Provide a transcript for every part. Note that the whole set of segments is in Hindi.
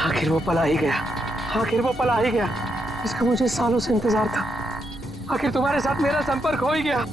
आखिर वो पला ही गया, आखिर वो पला ही गया। इसका मुझे सालों से इंतजार था। आखिर तुम्हारे साथ मेरा संपर्क हो ही गया।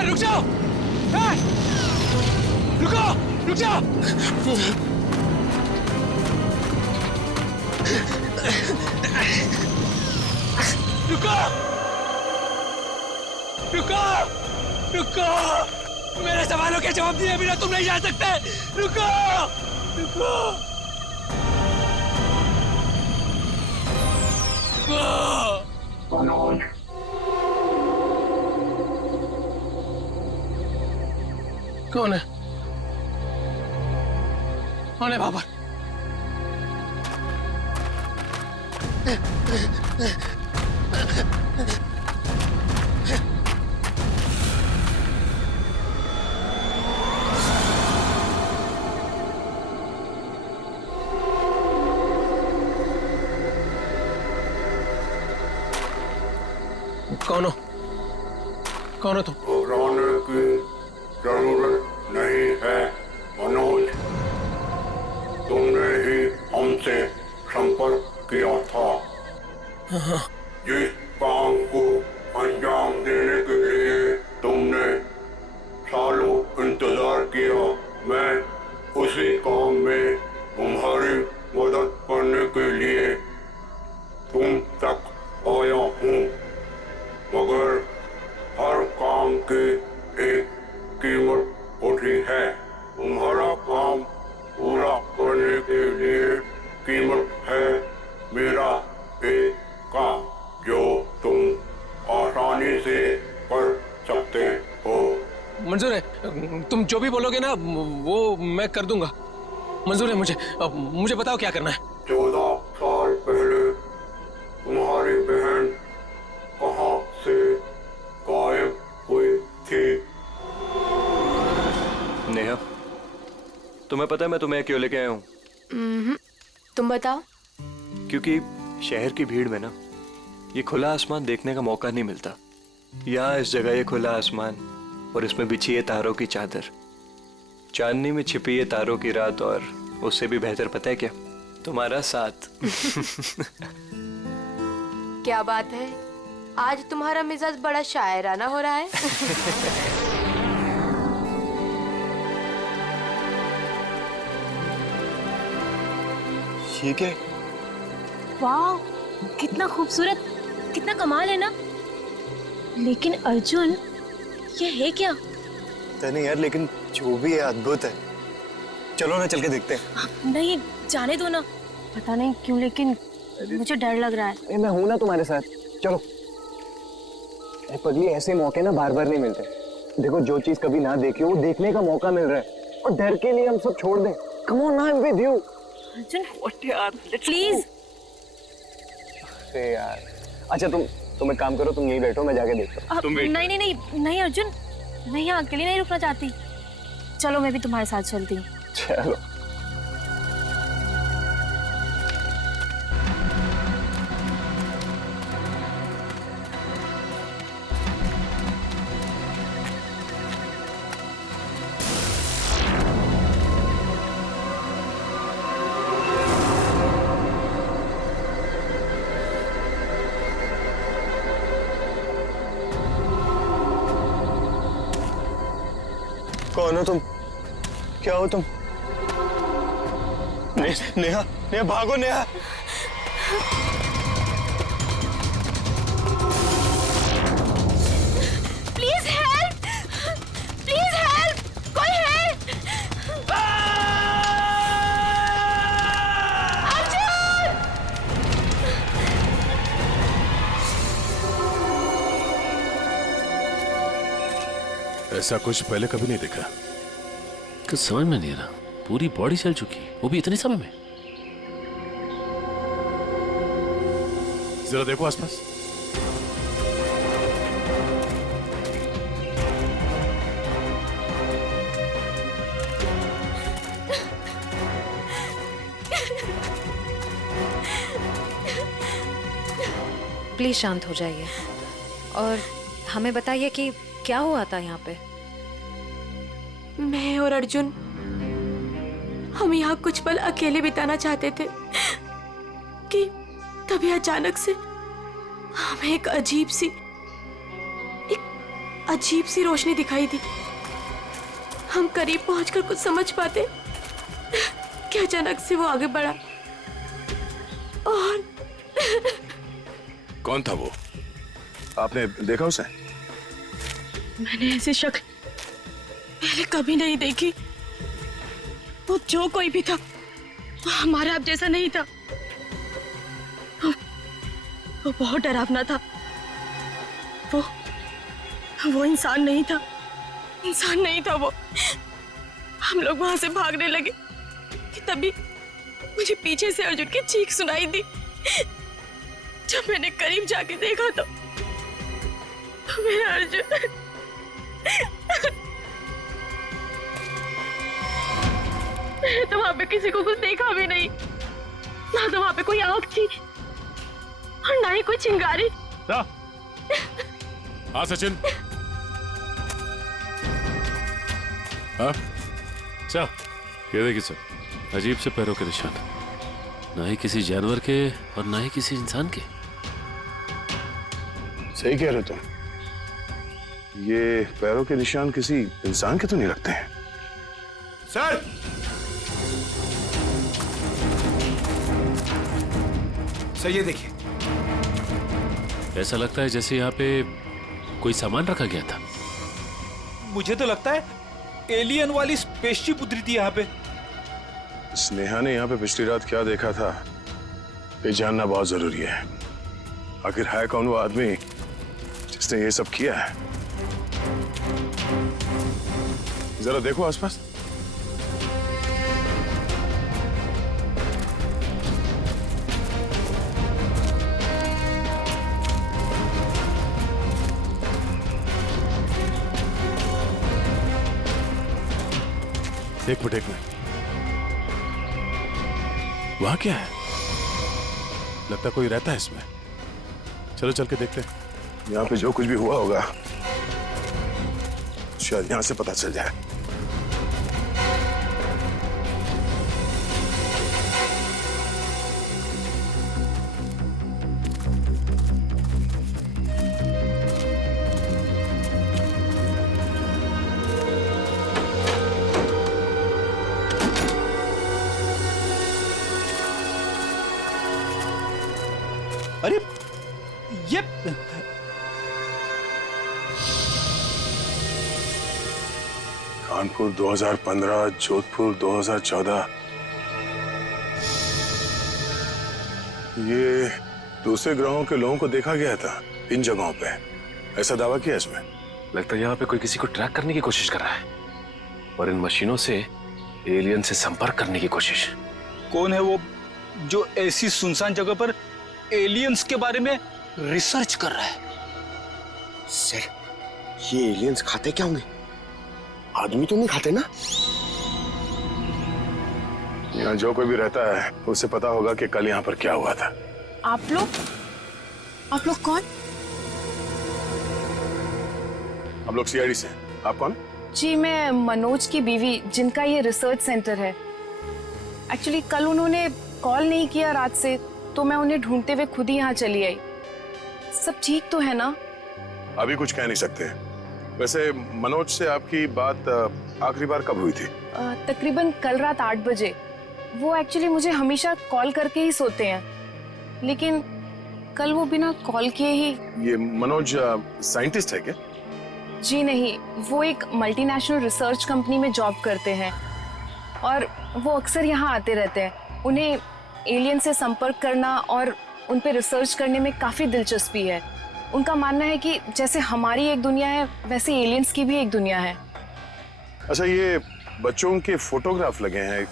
रुक जाओ! रुको! रुक जाओ! रुको! रुको! रुको! मेरे सवालों के जवाब दिए बिना तुम नहीं जा सकते। रुको! रुको! मनोज, कौन है? कौन है बाबर? कौन हो? कौन हो तुम? घबराने की जरूरत नहीं है मनोज। तुमने ही हमसे संपर्क किया था। जिस काम को अंजाम देने के लिए तुमने सालों इंतजार किया, मैं उसी काम में तुम्हारी मदद करने के लिए तुम तक आया हूँ। मगर हर काम की एक कीमत होती है। तुम्हारा काम पूरा करने के लिए कीमत है मेरा एक काम जो तुम आसानी से कर सकते हो। मंजूर है, तुम जो भी बोलोगे ना वो मैं कर दूंगा। मंजूर है मुझे। अब मुझे बताओ क्या करना है। 14 साल पहले तुम्हारी बहन कहाँ से गायब हुई थी? नेहा, तुम्हें पता है मैं तुम्हें क्यों लेके आया हूँ? तुम बताओ। क्योंकि शहर की भीड़ में ना ये खुला आसमान देखने का मौका नहीं मिलता। यहाँ इस जगह ये खुला आसमान और इसमें बिछी है तारों की चादर, चांदनी में छिपी है तारों की रात, और उससे भी बेहतर पता है क्या? तुम्हारा साथ। क्या बात है, आज तुम्हारा मिजाज बड़ा शायराना हो रहा है। ये क्या? वाह, कितना खूबसूरत, कितना कमाल है ना। लेकिन अर्जुन, ये है क्या? पता नहीं यार, लेकिन जो भी है अद्भुत है। चलो ना चल के देखते हैं। नहीं, जाने दो ना। पता नहीं क्यों लेकिन मुझे डर लग रहा है। मैं हूं ना तुम्हारे साथ, चलो। पगली, ऐसे मौके ना बार बार नहीं मिलते। देखो, जो चीज कभी ना देखी हो वो देखने का मौका मिल रहा है, और डर के लिए हम सब छोड़ दें। Come on, I am with you. Arjun, यार प्लीज। अरे यार, अच्छा तुम एक काम करो, तुम यहीं बैठो, मैं जाके देखता हूँ। नहीं नहीं नहीं नहीं अर्जुन, मैं यहाँ अकेले नहीं रुकना चाहती। चलो, मैं भी तुम्हारे साथ चलती हूँ। चलो। कौन हो तुम? क्या हो तुम? नेहा, नेहा भागो Neha. Please help, please help, कोई हेल्प। अर्जुन! ऐसा कुछ पहले कभी नहीं देखा। कुछ समझ में नहीं आ रहा, पूरी बॉडी जल चुकी, वो भी इतने समय में। जरा देखो आसपास। प्लीज शांत हो जाइए और हमें बताइए कि क्या हुआ था यहाँ पे। मैं और अर्जुन हम यहाँ कुछ पल अकेले बिताना चाहते थे कि तभी अचानक से हमें एक अजीब सी रोशनी दिखाई दी। हम करीब पहुंचकर कुछ समझ पाते कि अचानक से वो आगे बढ़ा और कौन था वो? आपने देखा उसे? मैंने ऐसी शक्ल पहले कभी नहीं देखी। वो जो कोई भी था वो हमारे आप जैसा नहीं था। वो बहुत डरावना था। वो इंसान नहीं था, इंसान नहीं था वो। हम लोग वहां से भागने लगे कि तभी मुझे पीछे से अर्जुन की चीख सुनाई दी। जब मैंने करीब जाके देखा तो मेरा अर्जुन मैंने तो वहां पे किसी को कुछ देखा भी नहीं, ना तो वहां पे कोई आंख थी और ना ही कोई चिंगारी। हाँ सचिन। हाँ सर, ये देखिए सर, अजीब से पैरों के निशान, ना ही किसी जानवर के और ना ही किसी इंसान के। सही कह रहे हो तुम। ये पैरों के निशान किसी इंसान के तो नहीं लगते हैं। सर! सर ये देखिए। ऐसा लगता है जैसे यहाँ पे कोई सामान रखा गया था। मुझे तो लगता है एलियन वाली स्पेसशिप उतरी थी यहाँ पे। स्नेहा ने यहाँ पे पिछली रात क्या देखा था ये जानना बहुत जरूरी है। आखिर है कौन वो आदमी जिसने ये सब किया है? जरा देखो आसपास। एक मिनट वहां क्या है? लगता कोई रहता है इसमें। चलो चल के देखते हैं। यहाँ पे जो कुछ भी हुआ होगा शायद यहाँ से पता चल जाए। अरे ये कानपुर 2015, जोधपुर 2014। ये दूसरे ग्रहों के लोगों को देखा गया था इन जगहों पे, ऐसा दावा किया इसमें। लगता है यहाँ पे कोई किसी को ट्रैक करने की कोशिश कर रहा है और इन मशीनों से एलियन से संपर्क करने की कोशिश। कौन है वो जो ऐसी सुनसान जगह पर एलियंस के बारे में रिसर्च कर रहा है? सर, ये एलियंस खाते क्या होंगे? आदमी तो नहीं खाते ना? यहाँ जो कोई भी रहता है उसे पता होगा कि कल यहाँ पर क्या हुआ था। आप लोग कौन? हम लोग सीआईडी से। आप कौन? जी मैं मनोज की बीवी, जिनका ये रिसर्च सेंटर है। एक्चुअली कल उन्होंने कॉल नहीं किया रात से, तो मैं उन्हें ढूंढते हुए खुद ही यहाँ चली आई। सब ठीक तो है ना? अभी कुछ कह नहीं सकते। वैसे मनोज से आपकी बात आखिरी बार कब हुई थी? तकरीबन कल रात 8 बजे। वो एक्चुअली मुझे हमेशा कॉल करके ही सोते हैं, लेकिन कल वो बिना कॉल किए ही। ये मनोज साइंटिस्ट है क्या? जी नहीं, वो एक मल्टीनेशनल रिसर्च कंपनी में जॉब करते हैं और वो अक्सर यहाँ आते रहते हैं। उन्हें एलियन से संपर्क करना और उन पे रिसर्च करने में काफ़ी दिलचस्पी है। उनका मानना है कि जैसे हमारी एक दुनिया है, वैसे एलियंस की भी एक दुनिया है। अच्छा, ये बच्चों के फोटोग्राफ लगे हैं,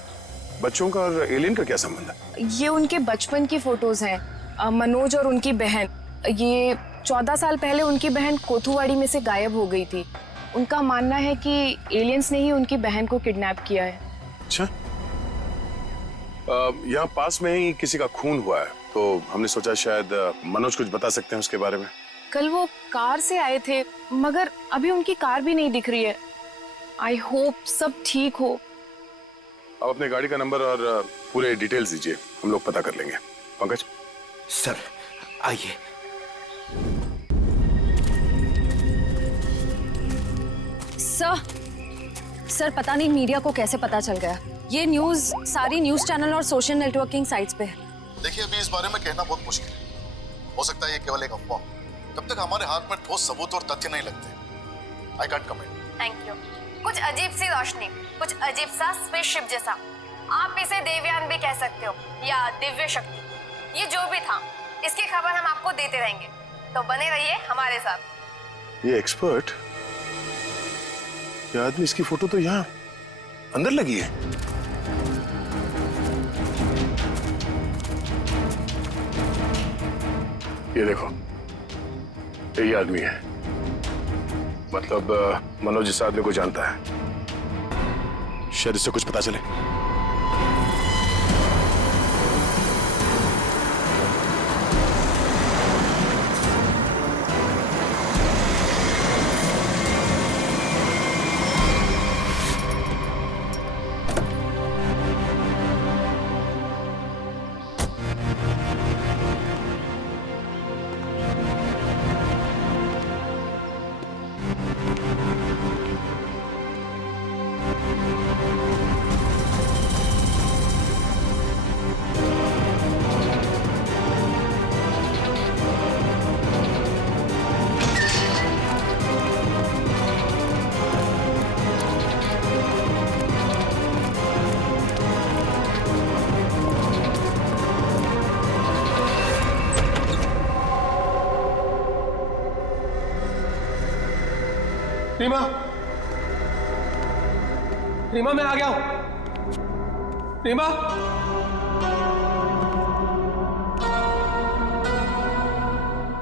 बच्चों का और एलियन का क्या संबंध है? ये उनके बचपन की फोटोज हैं, मनोज और उनकी बहन। ये 14 साल पहले उनकी बहन कोथुवाड़ी में से गायब हो गई थी। उनका मानना है कि एलियंस ने ही उनकी बहन को किडनैप किया है। अच्छा, यहाँ पास में ही किसी का खून हुआ है, तो हमने सोचा शायद मनोज कुछ बता सकते हैं उसके बारे में। कल वो कार से आए थे, मगर अभी उनकी कार भी नहीं दिख रही है। आई होप सब ठीक हो। आप अपने गाड़ी का नंबर और पूरे डिटेल्स दीजिए, हम लोग पता कर लेंगे। पंकज सर आइए। सर पता नहीं मीडिया को कैसे पता चल गया। ये न्यूज़ सारी न्यूज़ चैनल और सोशल नेटवर्किंग साइट्स पे है। देखिए, अभी इस बारे में कहना बहुत मुश्किल है। हो सकता है ये केवल एक अफवाह। जब तक हमारे हाथ में ठोस सबूत और तथ्य नहीं लगते, I can't comment. Thank you. कुछ अजीब सी रोशनी, कुछ अजीब सा स्पेसशिप जैसा, आप इसे देवयान भी कह सकते हो या दिव्य शक्ति। ये जो भी था, इसकी खबर हम आपको देते रहेंगे, तो बने रहिए हमारे साथ। ये एक्सपर्ट, ये आदमी, इसकी फोटो तो यहाँ अंदर लगी है। ये देखो, यही आदमी है। मतलब मनोज इस आदमी को जानता है, शायद इससे कुछ पता चले। रीमा, रीमा मैं आ गया हूं। रीमा,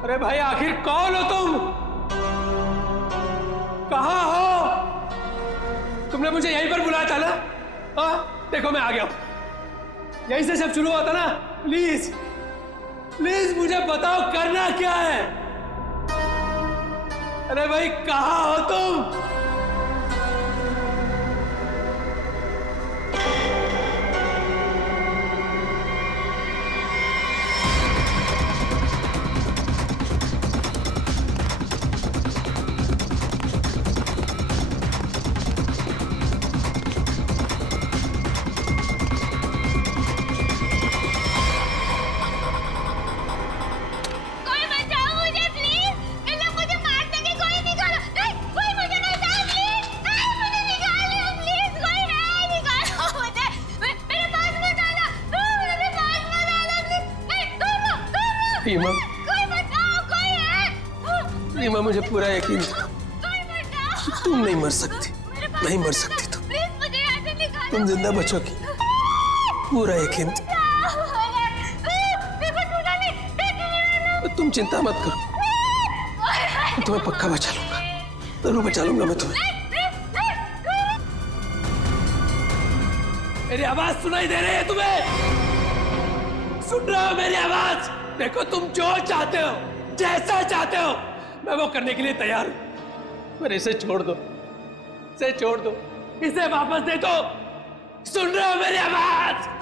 अरे भाई आखिर कौन हो तुम? कहां हो? तुमने मुझे यहीं पर बुलाया था ना? हाँ, देखो मैं आ गया हूं। यहीं से सब शुरू होता ना। प्लीज प्लीज मुझे बताओ करना क्या है? अरे भाई कहां हो तुम? रीमा, रीमा मुझे पूरा यकीन था तुम नहीं मर सकती, नहीं मर सकती तुम जिंदा बचोगी, पूरा यकीन था। तुम चिंता मत करो, मैं तुम्हें पक्का बचा लूंगा, जरूर बचा लूंगा मैं तुम्हें। मेरी आवाज सुनाई दे रही है तुम्हें? सुन रहे हो मेरी आवाज? देखो तुम जो चाहते हो, जैसा चाहते हो, मैं वो करने के लिए तैयार हूं, पर इसे छोड़ दो, इसे छोड़ दो, इसे वापस दे दो। सुन रहे हो मेरी आवाज?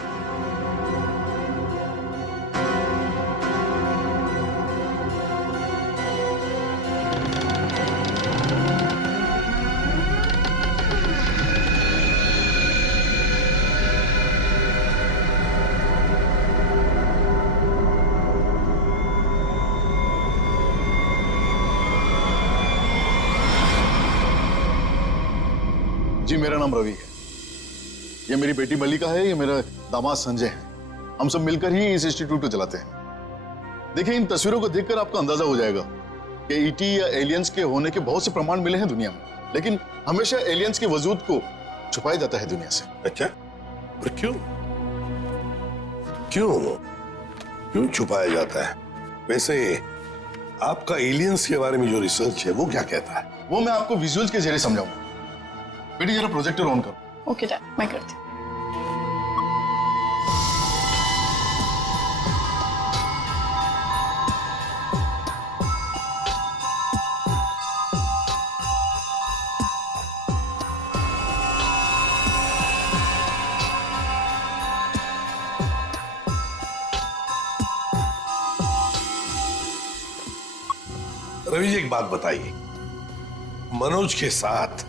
नाम रवि है, ये मेरी बेटी मल्लिका है, ये मेरा दामाद संजय है। हम सब मिलकर ही इस इंस्टीट्यूट को चलाते हैं। देखिए, इन तस्वीरों को देखकर आपको अंदाजा हो जाएगा कि ईटी या एलियंस के होने के बहुत से प्रमाण मिले हैं दुनिया में, लेकिन हमेशा एलियंस के वजूद को छुपाया जाता है दुनिया से। अच्छा, पर क्यों छुपाया जाता है? वैसे आपका एलियंस के बारे में जो रिसर्च है वो क्या कहता है? वो मैं आपको विजुअल्स के जरिए समझाऊंगा। बेटी जरा प्रोजेक्टर ऑन करो। ओके डैड, मैं करती हूँ। रवि जी, एक बात बताइए, मनोज के साथ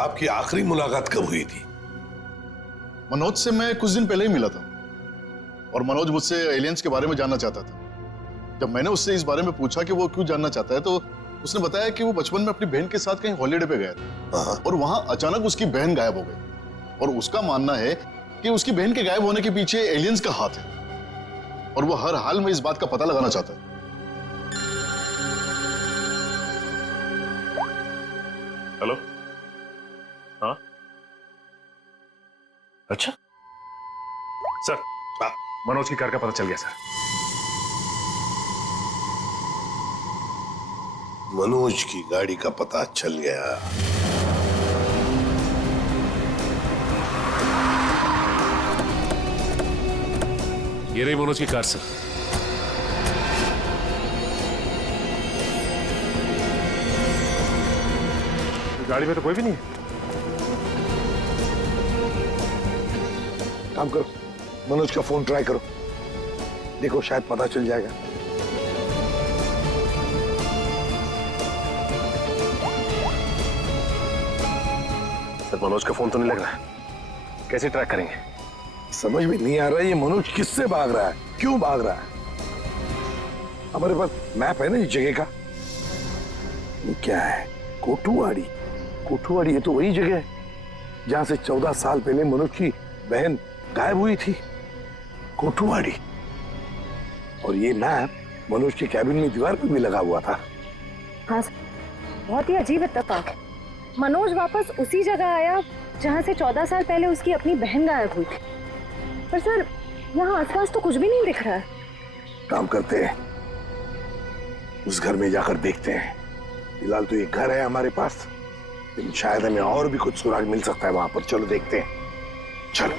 आपकी आखिरी मुलाकात कब हुई थी? मनोज से मैं कुछ दिन पहले ही मिला था और मनोज मुझसे एलियंस के बारे में जानना चाहता था। जब मैंने उससे इस बारे में पूछा कि वो क्यों जानना चाहता है, तो उसने बताया कि वो बचपन में अपनी बहन के साथ कहीं हॉलीडे पे गया था और वहां अचानक उसकी बहन गायब हो गई और उसका मानना है कि उसकी बहन के गायब होने के पीछे एलियंस का हाथ है और वो हर हाल में इस बात का पता लगाना चाहता है। हेलो, हाँ, अच्छा सर, मनोज की कार का पता चल गया सर। मनोज की गाड़ी का पता चल गया। ये रही मनोज की कार सर। गाड़ी में तो कोई भी नहीं है। काम करो, मनोज का फोन ट्राई करो, देखो शायद पता चल जाएगा। सर, मनोज का फोन तो नहीं लग रहा है, कैसे ट्रैक करेंगे? समझ में नहीं आ रहा है ये मनोज किससे भाग रहा है, क्यों भाग रहा है। हमारे पास मैप है ना इस जगह का। ये क्या है? कोठुवाड़ी। कोठुवाड़ी, ये तो वही जगह है जहां से 14 साल पहले मनोज की बहन गायब हुई थी। कोठुवाड़ी। और ये मैप मनोज के कैबिन में दीवार पर भी लगा हुआ था। हाँ सर, बहुत ही अजीब इत्तेफाक। मनोज वापस उसी जगह आया जहां से 14 साल पहले उसकी अपनी बहन गायब हुई थी। पर सर, यहाँ आसपास तो कुछ भी नहीं दिख रहा है। काम करते हैं, उस घर में जाकर देखते हैं। फिलहाल तो ये घर है हमारे पास, लेकिन शायद हमें और भी कुछ सुराग मिल सकता है वहां पर। चलो देखते हैं, चलो।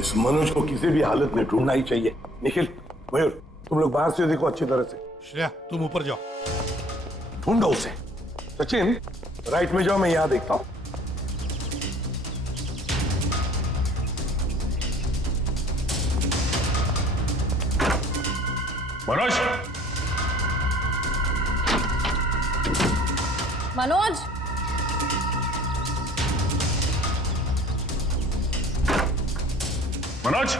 इस मनोज को किसी भी हालत में ढूंढना ही चाहिए। निखिल, मयूर, तुम लोग बाहर से देखो अच्छी तरह से। श्रेया, तुम ऊपर जाओ, ढूंढो उसे। सचिन, राइट में जाओ, मैं यहां देखता हूं। मनोज, मनोज, मनोज,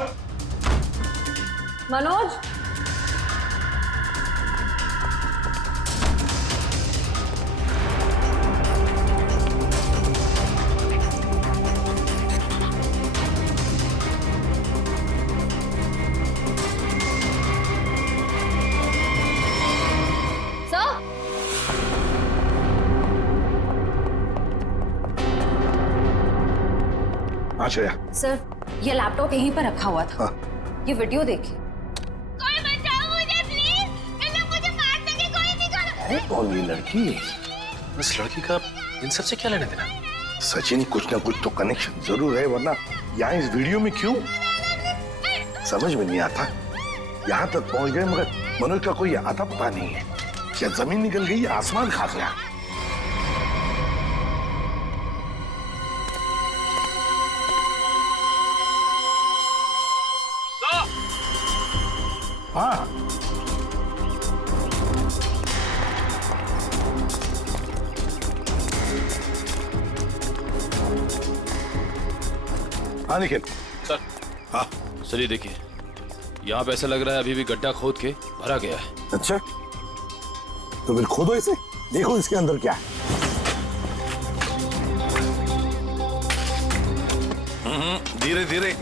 मनोज, सर, ये लैपटॉप यहीं पर रखा हुआ था। ये वीडियो देखिए। कोई बचाओ मुझे प्लीज, कहीं मुझे मार सके कोई निकालो। है कौन ये लड़की? इस लड़की का इन सब से क्या लेना देना? सचिन, कुछ ना कुछ तो कनेक्शन जरूर है, वरना यहाँ इस वीडियो में क्यों? समझ में नहीं आता। यहाँ तक पहुंच गए मगर मनोज का कोई आता पता नहीं है। क्या जमीन निकल गई या आसमान खा गया? हाँ, हाँ निखिल। सर, हाँ सर, ये देखिए, यहाँ पे ऐसा लग रहा है अभी भी गड्ढा खोद के भरा गया है। अच्छा, तो फिर खोदो इसे। देखो इसके अंदर क्या है। धीरे धीरे,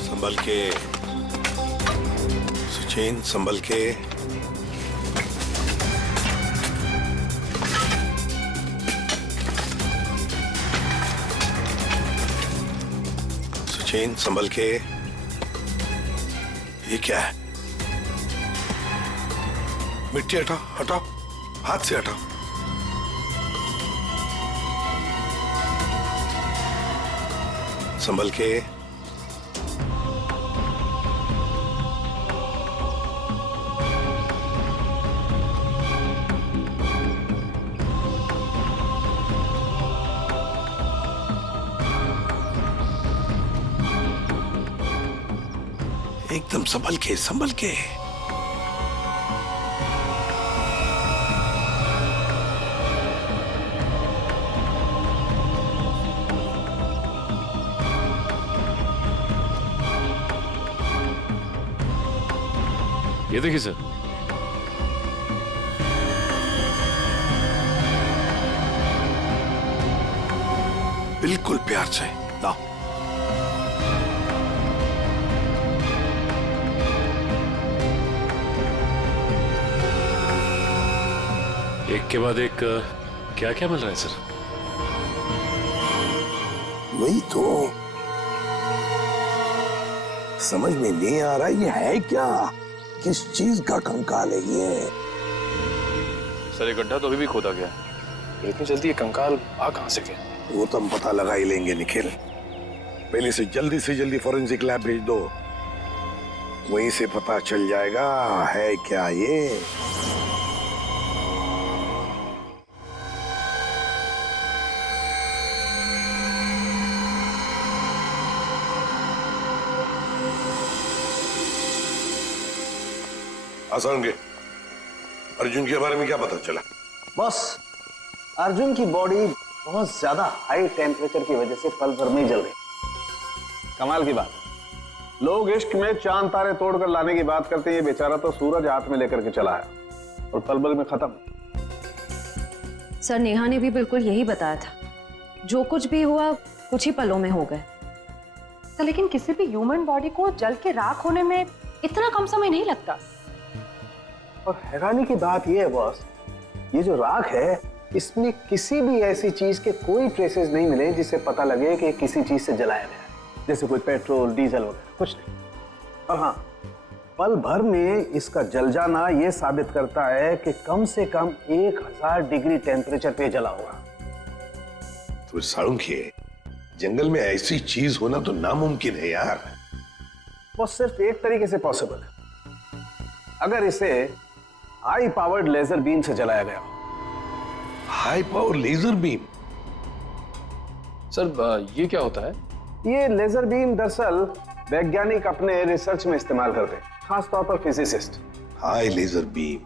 संभल के सचिन, संभल के। सचिन, संभल के। ये क्या है? मिट्टी हटाओ, हटाओ, हाथ से हटाओ। संभल के। एकदम संभल के, संभल के। ये देखिए सर, बिल्कुल प्यार से लाओ। एक के बाद एक क्या क्या मिल रहा है सर? वही तो समझ में नहीं आ रहा, ये है क्या? किस चीज का कंकाल है ये? सर ये गड्ढा तो अभी भी खोदा गया, फिर इतनी जल्दी ये कंकाल आ कहां से गया? वो तो हम पता लगा ही लेंगे निखिल। पहले से जल्दी फॉरेंसिक लैब भेज दो, वहीं से पता चल जाएगा है क्या ये। आसान के अर्जुन के बारे में क्या पता चला? बॉस, अर्जुन की बॉडी बहुत ज्यादा हाई टेम्परेचर की वजह से पल भर में ही जल गई। कमाल की बात, लोग इश्क में चांद तारे तोड़कर लाने की बात करते हैं, ये बेचारा तो सूरज हाथ में लेकर के चला आया और पल भर में खत्म। सर नेहा ने भी बिल्कुल यही बताया था, जो कुछ भी हुआ कुछ ही पलों में हो गए। तो लेकिन किसी भी ह्यूमन बॉडी को जल के राख होने में इतना कम समय नहीं लगता। और हैरानी की बात यह है बॉस, ये जो राख है इसमें किसी भी ऐसी चीज के कोई ट्रेसेस नहीं मिले जिससे पता लगे कि किसी चीज से जलाया गया है, जैसे कोई पेट्रोल डीजल वगैरह, कुछ नहीं। और हाँ, पल भर में इसका जल जाना यह साबित करता है कि कम से कम 1000 डिग्री टेम्परेचर पे जला होगा। तो साळुंखे, जंगल में ऐसी चीज होना तो नामुमकिन है यार। वो सिर्फ एक तरीके से पॉसिबल है, अगर इसे हाई पावर्ड लेजर बीम से जलाया गया। High power laser beam? Sir ये क्या होता है? ये लेजर बीम दरअसल वैज्ञानिक अपने रिसर्च में इस्तेमाल करते हैं, खासतौर पर physicist. High laser beam,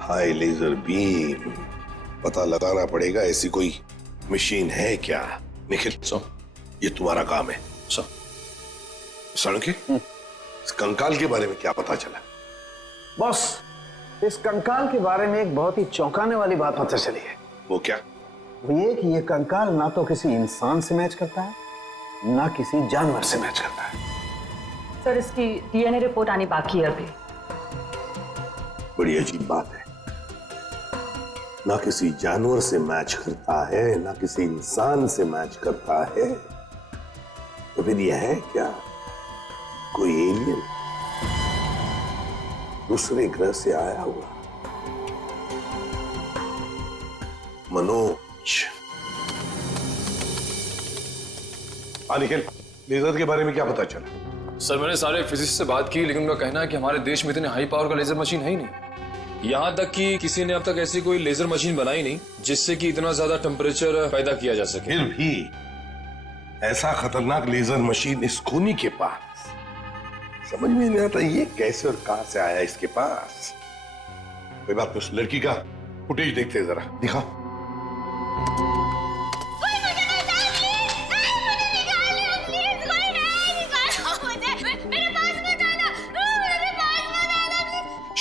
high laser beam, पता लगाना पड़ेगा ऐसी कोई मशीन है क्या। निखिल, ये तुम्हारा काम है। साळुंखे, इस कंकाल के बारे में क्या पता चला? बॉस, इस कंकाल के बारे में एक बहुत ही चौंकाने वाली बात पता चली है। वो क्या? वो ये कि ये कंकाल ना तो किसी इंसान से मैच करता है, ना किसी जानवर से मैच करता है। सर इसकी डीएनए रिपोर्ट आनी बाकी है अभी। बड़ी अजीब बात है, ना किसी जानवर से मैच करता है, ना किसी इंसान से मैच करता है। तो फिर यह है क्या? कोई एलियन दूसरे ग्रह से आया हुआ? मनोज। निखिल, लेजर के बारे में क्या पता चला? सर मैंने सारे फिजिसिस्ट से बात की, लेकिन उनका कहना है कि हमारे देश में इतने हाई पावर का लेजर मशीन है ही नहीं। यहाँ तक कि किसी ने अब तक ऐसी कोई लेजर मशीन बनाई नहीं जिससे कि इतना ज्यादा टेम्परेचर पैदा किया जा सके। फिर भी ऐसा खतरनाक लेजर मशीन इस खूनी के पास, समझ में नहीं आता ये कैसे और कहां से आया इसके पास। कोई बात नहीं, उस लड़की का फुटेज देखते हैं जरा, दिखाओ।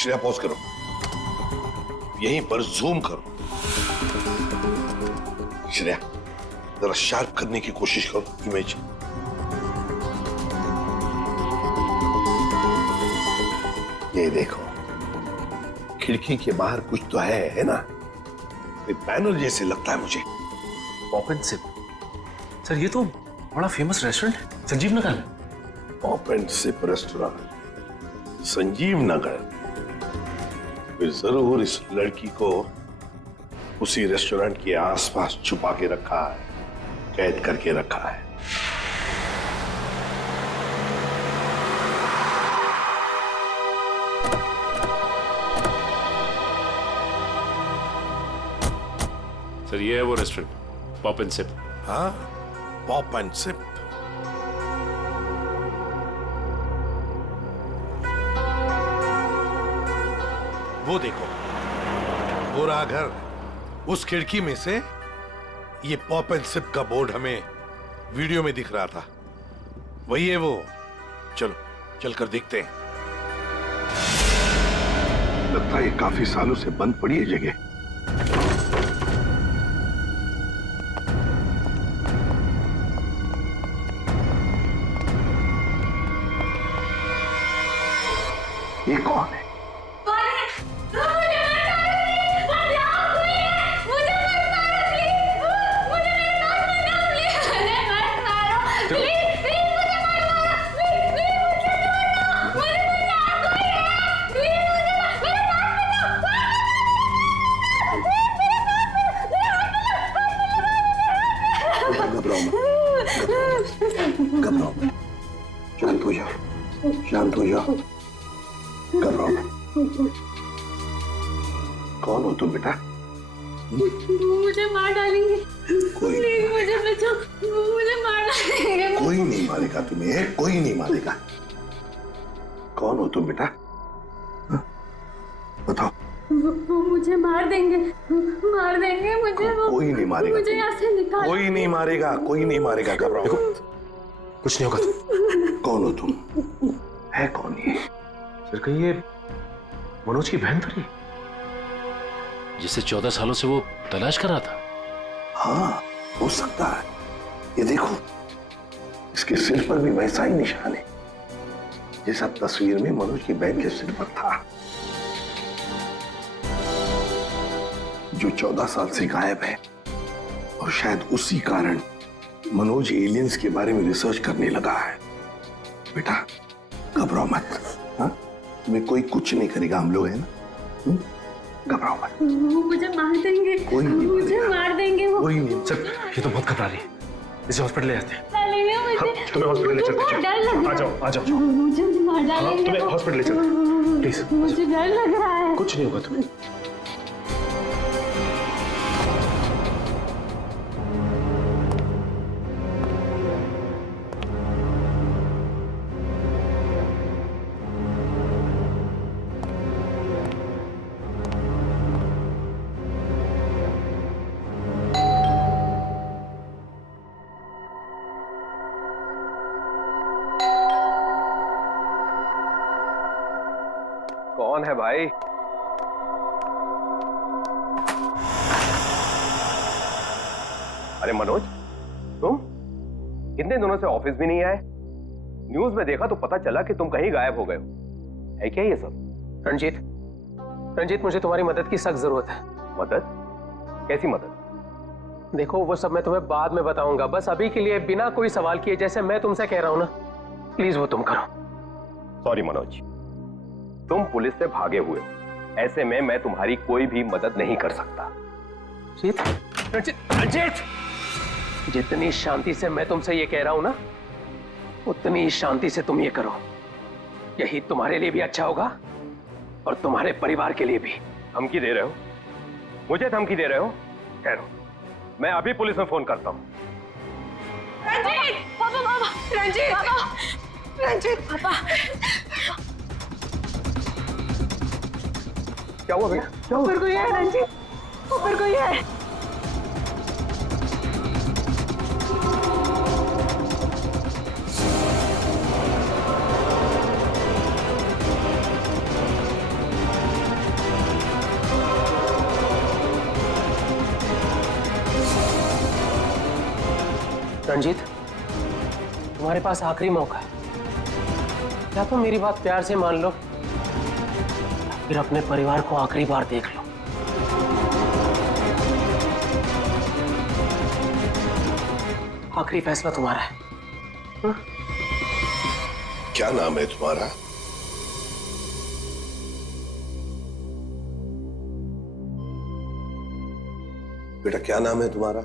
श्रेया पॉज करो, यहीं पर जूम करो। श्रेया जरा शार्प करने की कोशिश करो इमेज। ये देखो, खिड़की के बाहर कुछ तो है ना? बैनर जैसे लगता है मुझे। Pop and SIP. सर ये तो बड़ा फेमस रेस्टोरेंट है, संजीव नगर में। Pop and sip restaurant, Sanjeev Nagar. फिर जरूर इस लड़की को उसी रेस्टोरेंट के आसपास छुपा के रखा है, कैद करके रखा है। सर ये है वो रेस्टोरेंट, पॉप एंड सिप। हाँ, पॉप एंड सिप। वो देखो, वो रहा घर। उस खिड़की में से ये पॉप एंड सिप का बोर्ड हमें वीडियो में दिख रहा था। वही है वो। चलो चलकर देखते हैं। लगता है ये काफी सालों से बंद पड़ी है जगह। ये कौन है? घबराओ, शांत हो जाओ, शांत हो जाओ, घबराओ। कौन हो तुम बेटा? मुझे मार डालेंगे। प्लीज मुझे बचाओ, मुझे मार डालेंगे। कोई नहीं मारेगा तुम्हें, कोई नहीं मारेगा। कौन हो तुम बेटा? बताओ। वो मुझे मार देंगे, मार देंगे मुझे। कोई नहीं मारेगा, मुझे यहाँ से निकाल। कोई नहीं मारेगा, कोई नहीं मारेगा। घबराओ, कुछ नहीं होगा। कौन हो तुम? है कौन ये? सर कहीं ये मनोज की बहन तो नहीं, जिसे 14 सालों से वो तलाश कर रहा था? हाँ, हो सकता है। ये देखो, इसके सिर पर भी वैसा ही निशान है जैसा तस्वीर में मनोज की बहन के सिर पर था, जो 14 साल से गायब है। और शायद उसी कारण मनोज एलियंस के बारे में रिसर्च करने लगा है। बेटा घबराओ मत, हाँ? तुम्हें कोई कुछ नहीं करेगा, हम लोग हैं ना। घबराओ मत। वो मुझे मार देंगे, कोई नहीं मुझे मार देंगे वो। कोई नहीं। सर ये तो बहुत घबरा रही है, इसे हॉस्पिटल ले जाते हैं। तुम्हें हॉस्पिटल ले चलते हैं। डर लग रहा है। आ जाओ, आ जाओ। मुझे मार डालेंगे। तुम्हें हॉस्पिटल ले चलते हैं, प्लीज। मुझे डर लग रहा है। कुछ नहीं होगा तुम्हें। कौन है भाई? अरे मनोज, तुम कितने दिनों से ऑफिस भी नहीं आए? न्यूज में देखा तो पता चला कि तुम कहीं गायब हो गए हो। है क्या ये सब? रंजीत मुझे तुम्हारी मदद की सख्त जरूरत है। मदद? कैसी मदद? देखो वो सब मैं तुम्हें बाद में बताऊंगा, बस अभी के लिए बिना कोई सवाल किए जैसे मैं तुमसे कह रहा हूं ना, प्लीज वो तुम करो। सॉरी मनोज, तुम पुलिस से भागे हुए हो, ऐसे में मैं तुम्हारी कोई भी मदद नहीं कर सकता। रंजीत, जितनी शांति से मैं तुमसे ये कह रहा हूं ना, उतनी शांति से तुम ये करो। यही तुम्हारे लिए भी अच्छा होगा और तुम्हारे परिवार के लिए भी। धमकी दे रहे हो? मुझे धमकी दे रहे हो? ठहरो, मैं अभी पुलिस में फोन करता हूं। रंजीत! पापा, पापा! रंजीत! पापा! रंजीत! पापा! क्या हुआ भैया? क्या हुआ? ऊपर कोई है रंजीत, ऊपर कोई है। रणजीत, तुम्हारे पास आखिरी मौका है। या तो मेरी बात प्यार से मान लो, फिर अपने परिवार को आखिरी बार देख लो। आखिरी फैसला तुम्हारा है। हा? क्या नाम है तुम्हारा? बेटा क्या नाम है तुम्हारा?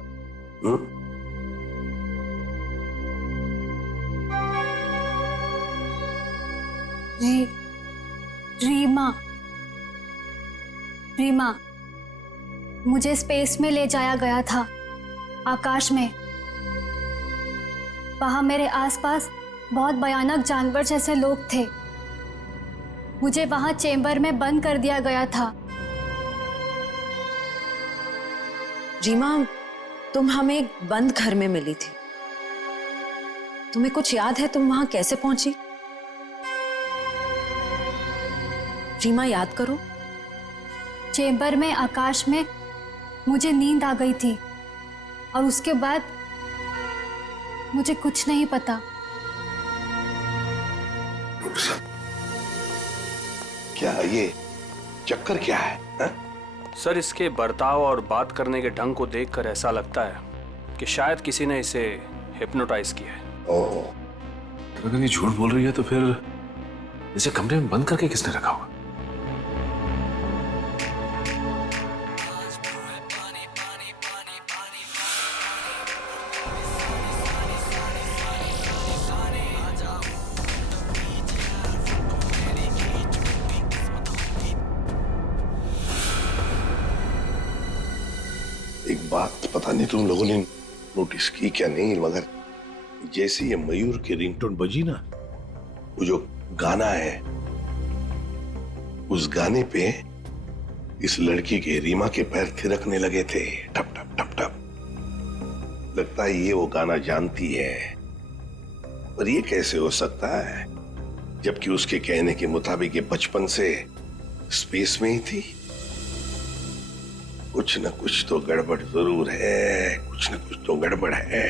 रीमा। रीमा, मुझे स्पेस में ले जाया गया था, आकाश में। वहां मेरे आसपास बहुत भयानक जानवर जैसे लोग थे। मुझे वहां चेंबर में बंद कर दिया गया था। रीमा, तुम हमें एक बंद घर में मिली थी। तुम्हें कुछ याद है तुम वहां कैसे पहुंची? रीमा, याद करो। चेंबर में आकाश में मुझे नींद आ गई थी और उसके बाद मुझे कुछ नहीं पता। क्या ये चक्कर क्या है? हा? सर, इसके बर्ताव और बात करने के ढंग को देखकर ऐसा लगता है कि शायद किसी ने इसे हिप्नोटाइज किया है। तो अगर ये झूठ बोल रही है तो फिर इसे कमरे में बंद करके किसने रखा होगा? एक बात पता नहीं तुम लोगों ने नोटिस की क्या नहीं, मगर जैसे ये मयूर की रिंगटोन बजी ना, वो जो गाना है, उस गाने पे इस लड़की के रीमा के पैर थिरकने लगे थे, टप टप टप टप। लगता है ये वो गाना जानती है, पर ये कैसे हो सकता है जबकि उसके कहने के मुताबिक ये बचपन से स्पेस में ही थी। कुछ न कुछ तो गड़बड़ जरूर है, कुछ न कुछ तो गड़बड़ है।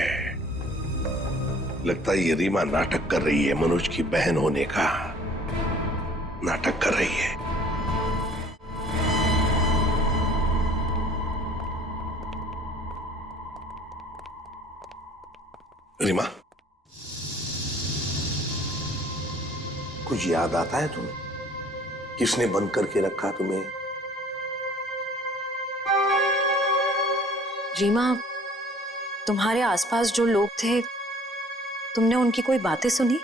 लगता है ये रीमा नाटक कर रही है, मनोज की बहन होने का नाटक कर रही है। रीमा, कुछ याद आता है तुम्हें? किसने बंद करके रखा तुम्हें? रीमा, तुम्हारे आसपास जो लोग थे, तुमने उनकी कोई बातें सुनी?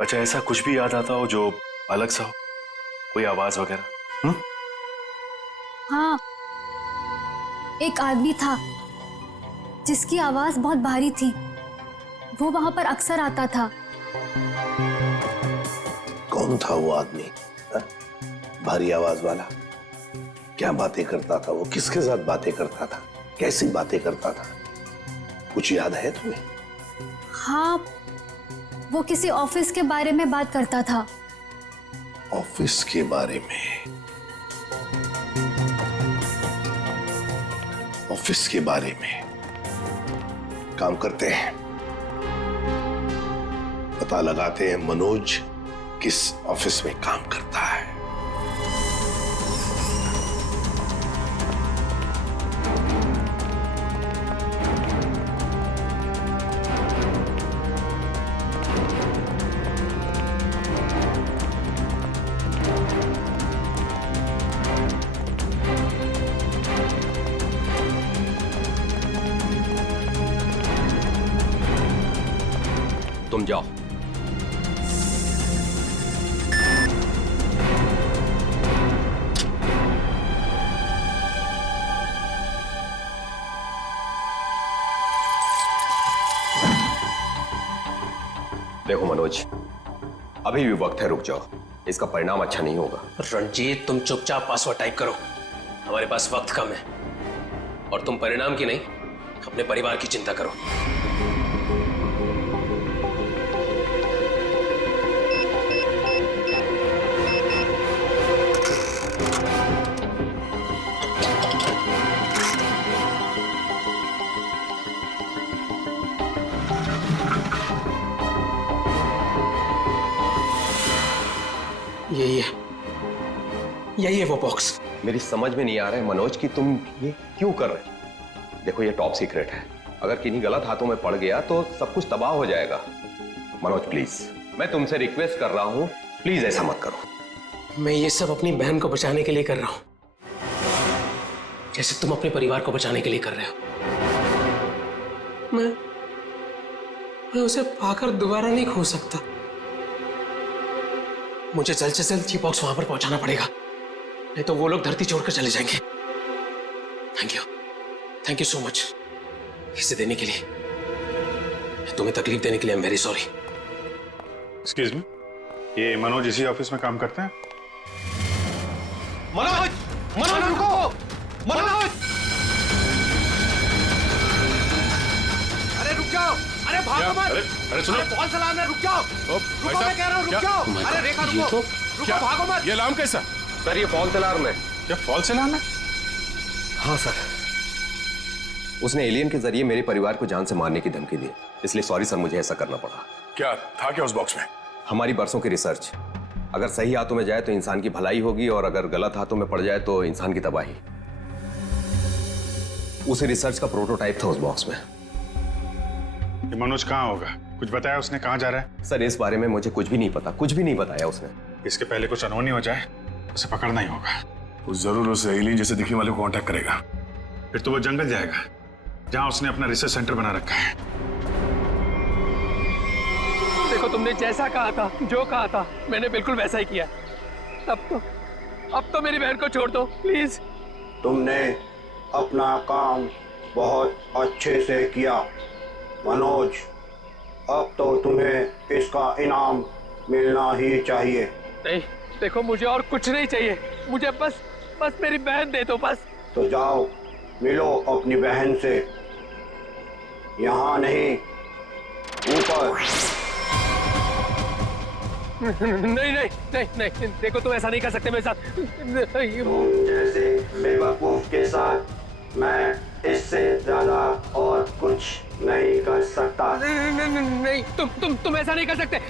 अच्छा, ऐसा कुछ भी याद आता हो जो अलग सा हो, कोई आवाज वगैरह? हाँ, एक आदमी था जिसकी आवाज बहुत भारी थी। वो वहां पर अक्सर आता था। कौन था वो आदमी? भारी आवाज वाला? क्या बातें करता था वो? किसके साथ बातें करता था? कैसी बातें करता था? कुछ याद है तुम्हें? हाँ, वो किसी ऑफिस के बारे में बात करता था। ऑफिस के बारे में? ऑफिस के बारे में काम करते हैं, पता लगाते हैं मनोज किस ऑफिस में काम करता है। तुम जाओ। देखो मनोज, अभी भी वक्त है, रुक जाओ, इसका परिणाम अच्छा नहीं होगा। रणजीत, तुम चुपचाप पासवर्ड टाइप करो, हमारे पास वक्त कम है। और तुम परिणाम की नहीं, अपने परिवार की चिंता करो। यही है वो बॉक्स। मेरी समझ में नहीं आ रहा है मनोज कि तुम ये क्यों कर रहे हो। देखो ये टॉप सीक्रेट है, अगर किन्हीं गलत हाथों में पड़ गया तो सब कुछ तबाह हो जाएगा। मनोज प्लीज, मैं तुमसे रिक्वेस्ट कर रहा हूं, प्लीज ऐसा मत करो। मैं ये सब अपनी बहन को बचाने के लिए कर रहा हूं, जैसे तुम अपने परिवार को बचाने के लिए कर रहे हो। मैं उसे पाकर दोबारा नहीं खो सकता। मुझे जल्द से जल्द ये बॉक्स वहां पर पहुंचाना पड़ेगा, नहीं तो वो लोग धरती छोड़कर चले जाएंगे। थैंक यू सो मच इसे देने के लिए, तुम्हें तकलीफ देने के लिए। I am very sorry. Excuse me, ये मनोज इसी ऑफिस में काम करते हैं? मनोज, मनोज रुको, मनोज! अरे रुक जाओ, अरे भागो मत! अरे सुनो, कौन सा अलार्म है? रुक जाओ, रुको, मैं कह रहा हूँ रुक जाओ। अरे रेखा रुको, रुको, भागो मत! ये अलार्म कैसा? सर ये फॉल्स अलार्म है। क्या फॉल्स अलार्म है? हाँ सर, उसने एलियन के जरिए मेरे परिवार को जान से मारने की धमकी दी, इसलिए सॉरी सर, मुझे ऐसा करना पड़ा। क्या था क्या उस बॉक्स में? हमारी बरसों की रिसर्च, अगर सही हाथों में जाए तो इंसान की भलाई होगी और अगर गलत हाथों में पड़ जाए तो इंसान की तबाही। उसी रिसर्च का प्रोटोटाइप था उस बॉक्स में। ये मनोज कहाँ होगा? कुछ बताया उसने कहाँ जा रहा है? सर इस बारे में मुझे कुछ भी नहीं पता, कुछ भी नहीं बताया उसने। इसके पहले कुछ अनहोनी हो जाए, उसे पकड़ना ही होगा। वो जरूर उस एलियन जैसे दिखने वाले को कांटेक्ट करेगा, फिर तो वो जंगल जाएगा जहां उसने अपना रिसर्च सेंटर बना रखा है। देखो तुमने जैसा कहा था, जो कहा था, मैंने बिल्कुल वैसा ही किया। अब तो मेरी बहन को छोड़ दो प्लीज। तुमने अपना काम बहुत अच्छे से किया मनोज, अब तो तुम्हें इसका इनाम मिलना ही चाहिए। नहीं देखो, मुझे और कुछ नहीं चाहिए, मुझे बस मेरी बहन दे दो बस। तो जाओ मिलो अपनी बहन से, यहाँ नहीं ऊपर। नहीं, देखो तुम ऐसा नहीं कर सकते मेरे साथ। तुम जैसे बेवकूफ के साथ मैं इससे ज्यादा और कुछ नहीं कर सकता। नहीं, तुम ऐसा नहीं कर सकते।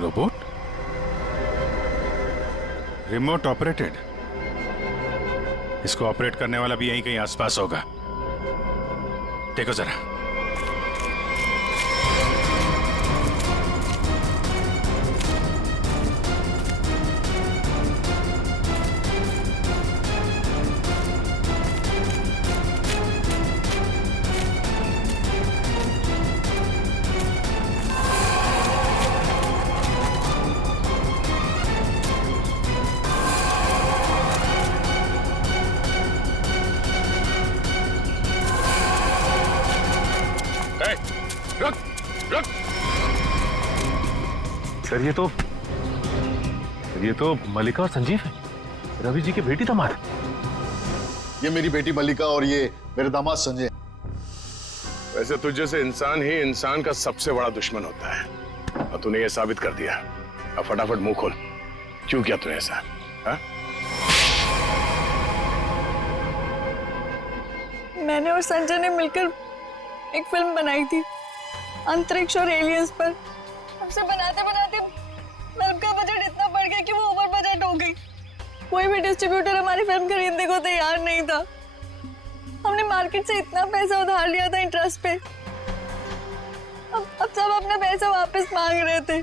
रोबोट? Remote operated? इसको ऑपरेट करने वाला भी यहीं कहीं आसपास होगा। देखो जरा। सर ये तो मल्लिका और संजीव है, रवि जी की बेटी दामाद। ये मेरी बेटी मल्लिका और ये मेरे दामाद संजय। वैसे तुझ जैसे इंसान ही इंसान का सबसे बड़ा दुश्मन होता है, और तूने ये साबित कर दिया। अब फटाफट मुंह खोल, क्यों किया तूने ऐसा? हाँ? मैंने और संजय ने मिलकर एक फिल्म बनाई थी अंतरिक्ष और एलियंस पर। हमसे बनाते बनाते फिल्म का बजट इतना बढ़ गया कि वो ओवर बजट हो गई। कोई भी डिस्ट्रीब्यूटर हमारी फिल्म खरीदने को तैयार नहीं था। हमने मार्केट से इतना पैसा उधार लिया था इंटरेस्ट पे। अब सब अपना पैसा वापस मांग रहे थे।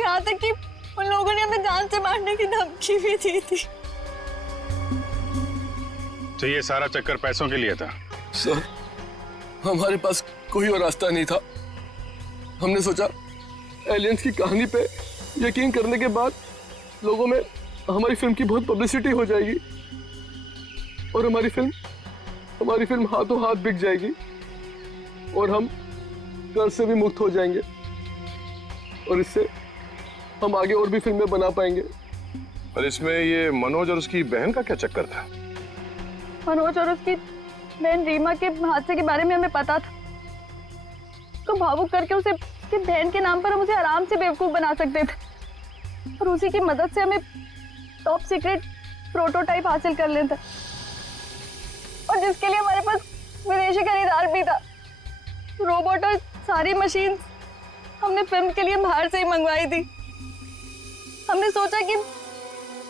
यहाँ तक कि उन लोगों ने हमें जान से मारने की धमकी भी दी थी। तो ये सारा चक्कर पैसों के लिए था? सर, हमारे पास कोई और रास्ता नहीं था। हमने सोचा एलियंस की कहानी पे यकीन करने के बाद लोगों में हमारी फिल्म की बहुत पब्लिसिटी हो जाएगी और हमारी फिल्म हाथों हाथ बिक जाएगी और हम कर्ज से भी मुक्त हो जाएंगे और इससे हम आगे और भी फिल्में बना पाएंगे। और इसमें ये मनोज और उसकी बहन का क्या चक्कर था? मनोज और उसकी बहन रीमा के हादसे के बारे में हमें पता था, तो भावुक करके उसे उसकी बहन के नाम पर हम उसे आराम से बेवकूफ बना सकते थे और उसी की मदद से हमें टॉप सीक्रेट प्रोटोटाइप हासिल कर लेता और जिसके लिए हमारे पास विदेशी खरीदार भी था। रोबोट और सारी मशीन हमने फिल्म के लिए बाहर से ही मंगवाई थी। हमने सोचा कि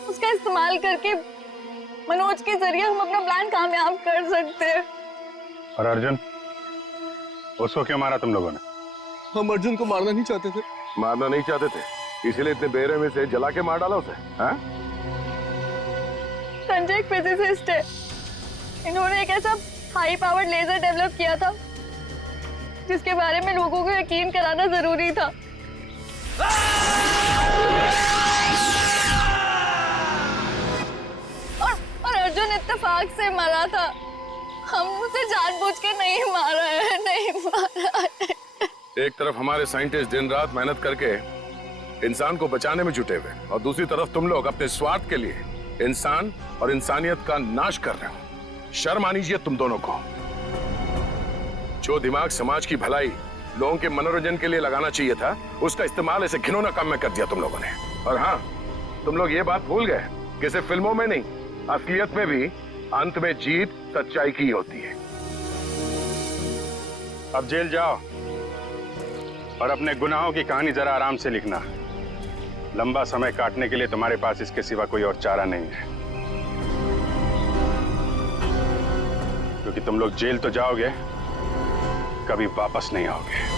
उसका इस्तेमाल करके मनोज के जरिए हम अपना प्लान कामयाब कर सकते हैं। और अर्जुन, उसको क्यों मारा तुम लोगों ने? हम अर्जुन को मारना नहीं चाहते थे। मारना नहीं चाहते थे, इसीलिए इतने बेरहमी से जला के मार डाला उसे? हाँ? संजय एक फिजिसिस्ट है, इन्होंने एक ऐसा हाई पावर्ड लेजर डेवलप किया था जिसके बारे में लोगों को यकीन कराना जरूरी था। और अर्जुन इत्तेफाक से मरा था, हम उसे जानबूझ के नहीं मारा है, नहीं मारा है। एक तरफ हमारे साइंटिस्ट दिन रात मेहनत करके इंसान को बचाने में जुटे हुए और दूसरी तरफ तुम लोग अपने स्वार्थ के लिए इंसान और इंसानियत का नाश कर रहे हो। शर्म आनी चाहिए तुम दोनों को। जो दिमाग समाज की भलाई, लोगों के मनोरंजन के लिए लगाना चाहिए था, उसका इस्तेमाल ऐसे घिनौना काम में कर दिया तुम लोगों ने। और हाँ, तुम लोग ये बात भूल गए कि सिर्फ फिल्मों में नहीं, असलियत में भी अंत में जीत सच्चाई की होती है। अब जेल जाओ और अपने गुनाहों की कहानी जरा आराम से लिखना। लंबा समय काटने के लिए तुम्हारे पास इसके सिवा कोई और चारा नहीं है, क्योंकि तुम लोग जेल तो जाओगे, कभी वापस नहीं आओगे।